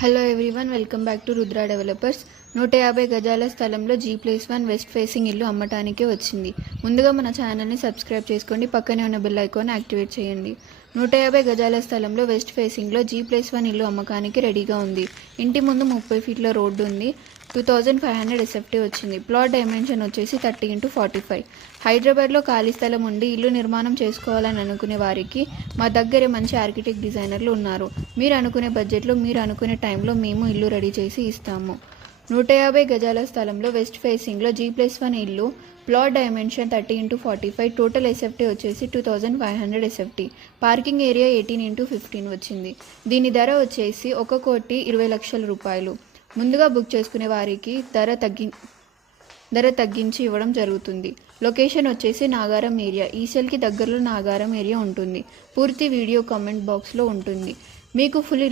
Hello everyone, welcome back to Rudra developers. 150 గజాల స్థలంలో G+1 west facing ఇల్లు అమ్మటానికి వచ్చింది. ముందుగా మన ఛానల్ని సబ్స్క్రైబ్ చేసుకోండి, పక్కనే ఉన్న బెల్ ఐకాన్ యాక్టివేట్ చేయండి. 150 గజాల స్థలంలో వెస్ట్ ఫేసింగ్లో G+1 ఇల్లు అమ్మకానికి రెడీగా ఉంది. ఇంటి ముందు 30 ఫీట్ల రోడ్డు ఉంది. 2500 SFT వచ్చింది. ప్లాట్ డైమెన్షన్ వచ్చేసి 30x45. హైదరాబాద్లో ఖాళీ స్థలం ఉండి ఇల్లు నిర్మాణం చేసుకోవాలని అనుకునే వారికి మా దగ్గరే మంచి ఆర్కిటెక్ట్ డిజైనర్లు ఉన్నారు. మీరు అనుకునే బడ్జెట్లో, మీరు అనుకునే టైంలో మేము ఇల్లు రెడీ చేసి ఇస్తాము. 150 గజాల స్థలంలో వెస్ట్ ఫేసింగ్లో G+1 ఇల్లు. Plot dimension 30x45. Total SFT వచ్చేసి 2500 SFT. పార్కింగ్ ఏరియా 18x15 వచ్చింది. దీని ధర వచ్చేసి 1,20,00,000 రూపాయలు. ముందుగా బుక్ చేసుకునే వారికి ధర తగ్గించి ఇవ్వడం జరుగుతుంది. లొకేషన్ వచ్చేసి నాగారం ఏరియా. ఈసెల్కి దగ్గరలో నాగారం ఏరియా ఉంటుంది. పూర్తి వీడియో కామెంట్ బాక్స్లో ఉంటుంది. మీకు ఫుల్